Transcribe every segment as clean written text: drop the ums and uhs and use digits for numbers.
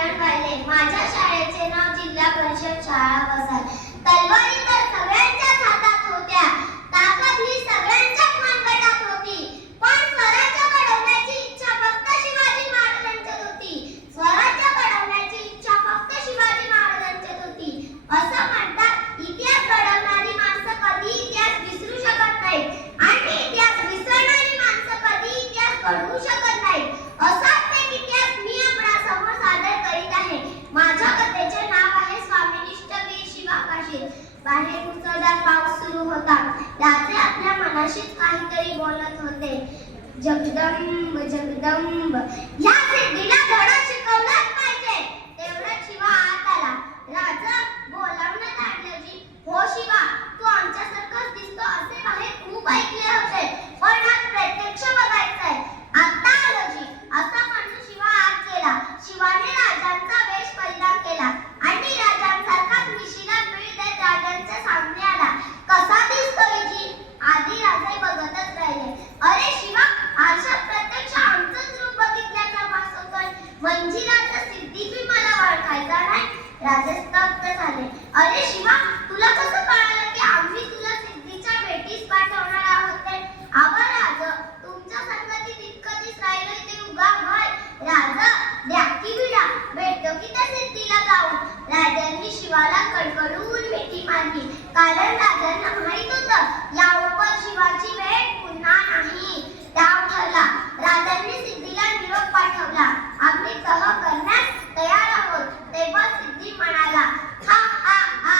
कल्याण व्हायले. माझ्या शाळेचे नाव जिल्हा परिषद शाळा वसाई. तलवारी तर सगळ्यांच्याच हातात होत्या, ताकद ही सगळ्यांच्याच मनगटात होती. पण स्वराज्य घडवण्याची इच्छा फक्त शिवाजी महाराजांच्यात होती. स्वराज्य घडवण्याची इच्छा फक्त शिवाजी महाराजांच्यात होती. असं म्हणतात, इतिहास घडवणारी माणसं कधी इतिहास विसरू शकत नाहीत आणि इतिहास विसरणारी माणसं कधी इतिहास घडवू शकत नाहीत. असाच एक इतिहास मी आपणासमोर सादर करीत आहे. माझ्या कथेचे नाव आहे स्वामिनिष्ठ वीर शिवा काशीद. बाहेर मुसळधार पाऊस सुरू होता. राजे आपल्या मनाशीच काहीतरी बोलत होते. जगदंब जगदंब या सिद्धीला धडा शिकवलाच पाहिजे. तेवढ्यात शिवा आत आला. राजा बोलावण्यात आल्याची, हो शिवा, तू आमच्यासारखाच दिसतो असे बाहेर खूप ऐकले होते, पण आज प्रत्यक्ष बघायचंय. आता आलो जी, असा म्हणून शिवा आत गेला. शिवाने राजांचा वेश परिधान केला आणि राजांसारखाच मिशीला पीळ देत राजांच्या सामने आला. कसा दिसतोय जी? आधी राजे बघतच राहिले. अरे शिवा, आरशात प्रत्यक्ष आमचंच रूप बघितल्याचा भास होतोय. मंजिराचा सिद्धीही मला ओळखायचा नाही. राजे स्तब्ध झाले. अरे शिवा, तुला कसं कळालं की आम्ही तुला सिद्धीच्या भेटीस पाठवणार आहोत ते? आवा राज, तुमच्या संगतीत इतकं दिस राहिलोय ते उगा भय. राजा, द्या की विडा, भेटतो की त्या सिद्धीला जाऊन. राजांनी शिवाला कडकडून मिठी मारली, कारण राजांना माहित होतं यावर शिवाची भेट पुन्हा नाही. डाव ठरला. राजांनी सिद्धीला निरोप पाठवला. आम्ही तह करण्यास तयार आहोत. तेव्हा सिद्धी म्हणाला, हा हा हा,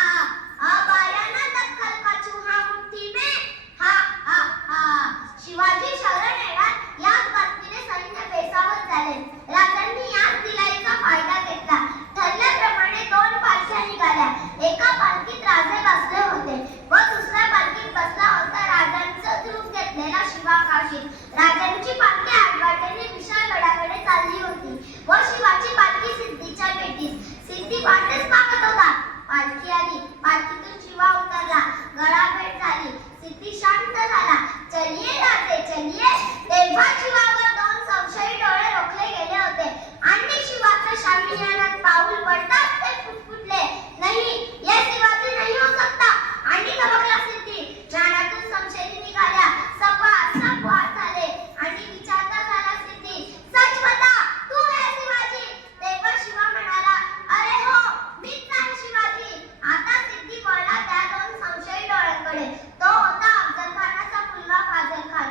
अब आया ना दखल का चूहा मुट्ठी में, हा हा हा. शिवाजी शरण येणार याच बातमीने सैन्य बेसावत झाले. राजांनी याच दिलाईचा फायदा घेतला. ठरल्याप्रमाणे 2 पालख्या निघाल्या. एका पालखीत राजे बसले होते व दुसऱ्या पालखीत बसला होता राजांचं रूप घेतलेला शिवा काशीद. राजांची पालखी आडवाटेने विशाळगडाकडे चालली होती व शिवाची पालखी सिद्धीच्या भेटीस. सिद्धी वाटच पाहत होता. पालखी आली. पालखीतून शिवा उतरला. गळाभेट झाली. सिद्धी शांत झाला. चलिये राजे चलिये. तेव्हा शिवावर 2 संशयी डोळे रोखले गेले होते आणि शिवाच्या शामियानात पाऊल पडताच ते फुटफुटले. नाही, ये शिवाजी नहीं हो सकता. आणि धबकला सिद्धी. ज्ञानातून संशयी निघाल्या. सपासप वाद झाले आणि विचारता झाला सिद्धी, सच बता, तू है शिवाजी? तेव्हा शिवा म्हणाला, अरे हो, मीच आहे शिवाजी. आता सिद्धी वळला त्या 2 संशयी डोळ्यांकडे. तो होता अफजल खानाचा मुलगा फाजल खान.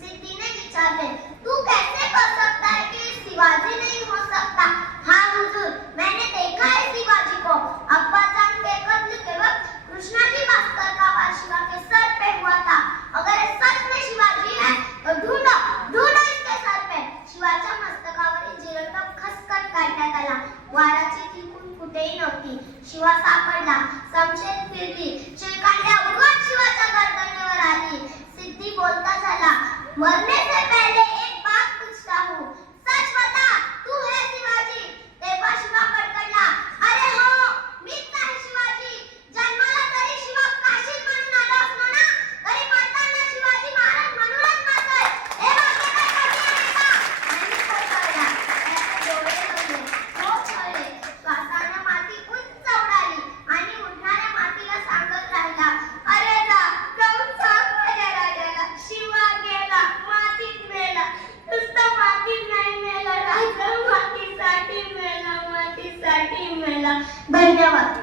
सिद्धीने विचारले, तू कैसे कह सकता है कि शिवाजी नहीं हो सकता? हाँ हुजूर, मैंने देखा है शिवाजी को। अब्बाजान के कत्ल के वक्त कृष्णा जी भास्कर का वार शिवा के सर पे हुआ था। अगर ये सच में शिवाजी है तो ढूंढो ढूंढो इसके सर पे. शिवाच्या मस्तकावरील जिरंग खसखस काढण्यात आला. वाराची ती कुठेही नव्हती. शिवा सापडला. संशयित फिरली. शिळकांड्या उडवत शिवाच्या गर्दनीवर आली. सिद्धी बोलता झाला, मरने से पहले एक बात पूछता हूँ, सच बता, तू है शिवाजी? तेव्हा शिवा कडकडला, अरे हो, मीच आहे शिवाजी. जन्माला तरी शिवा काशीद म्हणून आलो असलो ना, तरी मरताना शिवाजी महाराज म्हणूनच मरतोय. हे वाक्य काय कठीण आहे का? नाही कोसळला. त्याचे डोळे हलले. होठ हलले. श्वासानं माती उंच उडाली आणि उडणाऱ्या मातीला सांगत राहिला, अरे जा, जाऊन सांग माझ्या राजाला, शिवा गेला, मातीत मेला. नुसतं मातीत नाही मेला राजा, मातीसाठी मेला, मातीसाठी मेला. धन्यवाद.